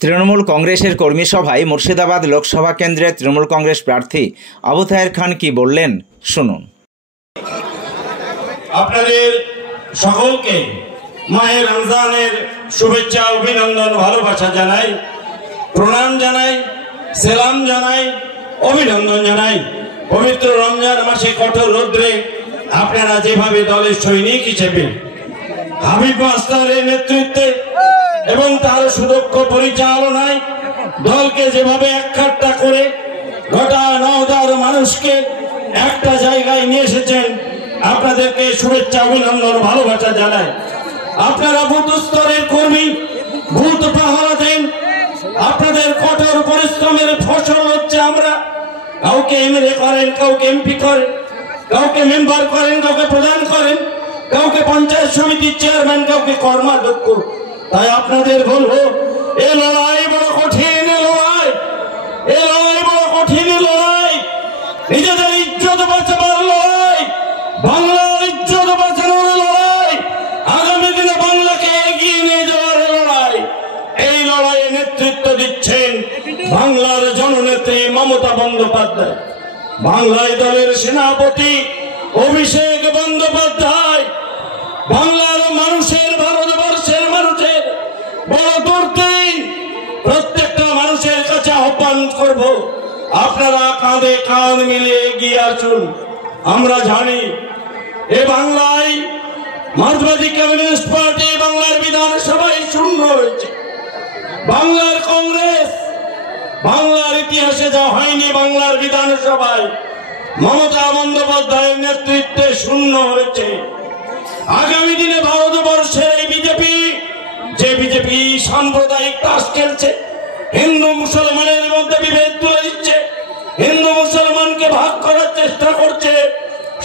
তৃণমূল কংগ্রেসের কর্মী সভায় মুর্শিদাবাদ লোকসভা কেন্দ্রে তৃণমূল কংগ্রেস প্রার্থী আবু তাহের খান কি বললেন শুনুন। আপনাদের সকলকে মাহে রমজানের শুভেচ্ছা, অভিনন্দন, ভালোবাসা জানাই, প্রণাম জানাই, সালাম জানাই, অভিনন্দন জানাই। পবিত্র রমজান মাসে কঠোর রৌদ্রে আপনারা যেভাবে দলের সৈনিক হিসেবে হাবিব মাস্টারের নেতৃত্বে এবং তার সুদক্ষ পরিচালনায় দলকে যেভাবে একখাট্টা করে গোটা নওদার মানুষকে একটা জায়গায় নিয়ে এসেছেন, আপনাদেরকে শুভেচ্ছা, অভিনন্দন, ভালোবাসা জানাই। আপনারা বুথ স্তরের কর্মী, বুথ পাহারা দেন। আপনাদের কঠোর পরিশ্রমের ফসল হচ্ছে আমরা কাউকে এমএলএ করেন, কাউকে এমপি করেন, কাউকে মেম্বার করেন, কাউকে প্রধান করেন, কাউকে পঞ্চায়েত সমিতির চেয়ারম্যান, কাউকে কর্মাধ্যক্ষ। তাই আপনাদের বলবো, এ লড়াই বড় কঠিন লড়াই, এ লড়াই বড় কঠিন লড়াই, নিজেদের ইজ্জত বাঁচাবার লড়াই, বাংলার ইজ্জত বাঁচানোর লড়াই, আগামী দিনে বাংলাকে এগিয়ে নিয়ে যাওয়ার লড়াই। এই লড়াইয়ে নেতৃত্ব দিচ্ছেন বাংলার জননেত্রী মমতা বন্দ্যোপাধ্যায়, বাংলায় দলের সেনাপতি অভিষেক বন্দ্যোপাধ্যায়, বাংলার মানুষের, ভারতবর্ষের মানুষের বড় দুর্দিন। প্রত্যেকটা মানুষের কাছে আহ্বান করব, আপনারা কাঁধে কাঁধ মিলিয়ে এগিয়ে আসুন। আমরা জানি এ বাংলায় মার্ক্সবাদী কমিউনিস্ট পার্টি বাংলার বিধানসভায় শূন্য হয়েছে। বাংলার কংগ্রেস বাংলার ইতিহাসে যা হয়নি, বাংলার বিধানসভায় মমতা বন্দ্যোপাধ্যায়ের নেতৃত্বে শূন্য হয়েছে। আগামী দিনে ভারতবর্ষের এই বিজেপি, যে বিজেপি সাম্প্রদায়িক তাস খেলছে, হিন্দু মুসলমানের মধ্যে বিভেদ তুলে দিচ্ছে, হিন্দু মুসলমানকে ভাগ করার চেষ্টা করছে,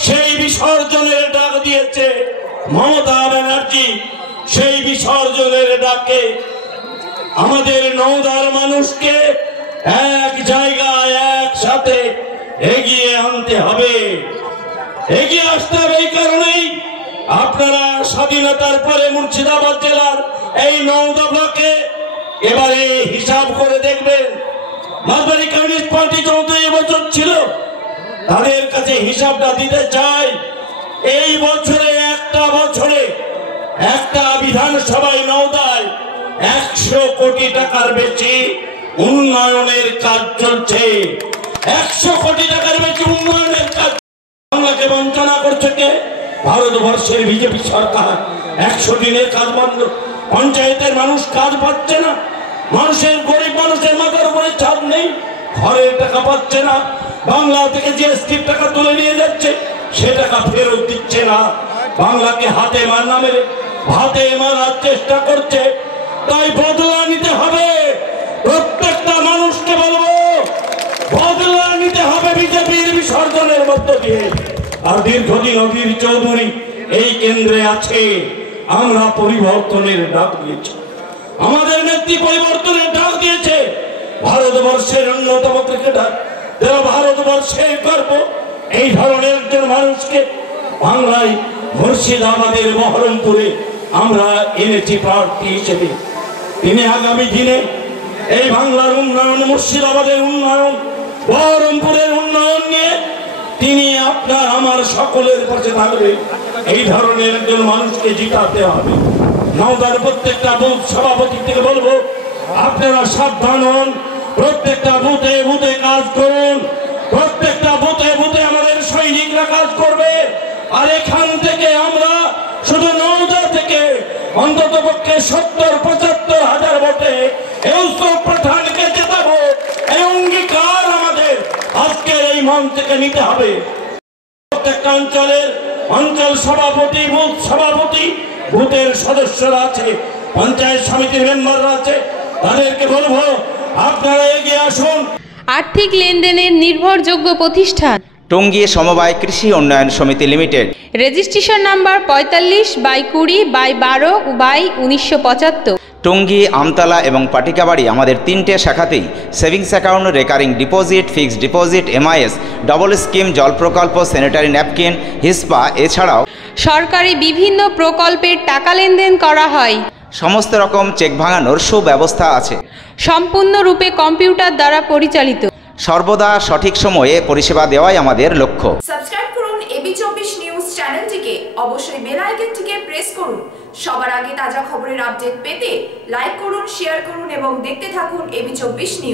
সেই বিসর্জনের ডাক দিয়েছে মমতা ব্যানার্জি। সেই বিসর্জনের ডাকে আমাদের নওদার মানুষকে এক জায়গায় একসাথে এগিয়ে আনতে হবে, এগিয়ে আসতে হবে। এই কারণেই আপনারা স্বাধীনতার পরে মুর্শিদাবাদ জেলার এই নওদা ব্লকে এবারে হিসাব করে দেখবেন, মার্ক্সবাদী কমিউনিস্ট পার্টি 34 বছর ছিল, তাদের কাছে হিসাবটা দিতে চাই। এই বছরে একটা বিধানসভায় নওদায় 100 কোটি টাকার বেশি উন্নয়নের কাজ চলছে। 100 কোটি টাকার বেশি উন্নয়নের কাজ। বাংলাকে বঞ্চনা করছে কে? ভারতবর্ষের বিজেপি সরকার। 100 দিনের কাজ বন্ধ, পঞ্চায়েতের মানুষ কাজ পাচ্ছে না, মানুষের, গরিব মানুষের মাথার উপরে ছাদ নেই, ঘরের টাকা পাচ্ছে না, বাংলা থেকে জিএসটির টাকা তুলে নিয়ে যাচ্ছে, সে টাকা ফেরত দিচ্ছে না, বাংলাকে হাতে মারার চেষ্টা করছে। তাই বদলা নিতে হবে, প্রত্যেকটা মানুষকে বলবো বদলা নিতে হবে বিজেপির বিসর্জনের মধ্য দিয়ে। আর দীর্ঘদিন অধীর চৌধুরী এই কেন্দ্রে আছে, আমরা পরিবর্তনের ডাক দিয়েছি, আমাদের নেত্রী পরিবর্তনের ডাক দিয়েছে। ভারতবর্ষের অন্যতম ক্রিকেটার, যারা ভারতবর্ষের গর্ব, এই ধরনের একজন মানুষকে বাংলায় মুর্শিদাবাদের বহরমপুরে আমরা এনেছি প্রার্থী হিসেবে। তিনি আগামী দিনে এই বাংলার উন্নয়ন, মুর্শিদাবাদের উন্নয়ন, বহরমপুরের উন্নয়ন নিয়ে তিনি আপনার আমার সকলের পাশে থাকবে। এই ধরনের একজন মানুষকে জিতাতে হবে। নওদার প্রত্যেকটা বুথ সভাপতি থেকে বলবো, আপনারা সাবধান হন, প্রত্যেকটা বুথে বুথে কাজ করুন, প্রত্যেকটা বুথে বুথে আমাদের সৈনিকরা কাজ করবে। আর এখান থেকে আমরা শুধু নওদা থেকে অন্তত পক্ষে 70-75 হাজার ভোটে ইউসুফ পাঠানকে জেতাবো। এই অঙ্গীকার আমাদের আজকের এই মঞ্চ থেকে নিতে হবে। প্রত্যেকটা অঞ্চলের অঞ্চল সভাপতি, বুথ সভাপতি, বুথের সদস্যরা আছে, পঞ্চায়েত সমিতির মেম্বাররা আছে, তাদেরকে বলবো আপনারা এগিয়ে আসুন। আর্থিক লেনদেনের নির্ভরযোগ্য প্রতিষ্ঠান টঙ্গী সমবায় কৃষি উন্নয়ন সমিতি limited. Registration number 45/20/12/1975। Tongi, Amtala এবং পাটিকাবাড়ি আমাদের 3টে শাখাতেই savings account, recurring deposit, fixed deposit, MIS, double scheme, জল প্রকল্প, স্যানিটারি ন্যাপকিন, হিসপা, এছাড়াও সরকারি বিভিন্ন প্রকল্পের টাকা লেনদেন করা হয়। সমস্ত রকম চেক ভাঙানোর সুব্যবস্থা আছে। সম্পূর্ণরূপে কম্পিউটার দ্বারা পরিচালিত। সর্বদা সঠিক সময়ে পরিষেবা দেওয়াই আমাদের লক্ষ্য। সাবস্ক্রাইব করুন এবি24 নিউজ চ্যানেলটিকে, অবশ্যই বেল আইকনটিকে প্রেস করুন। সবার আগে তাজা খবরের আপডেট পেতে লাইক করুন, শেয়ার করুন এবং দেখতে থাকুন এবি24 নিউজ।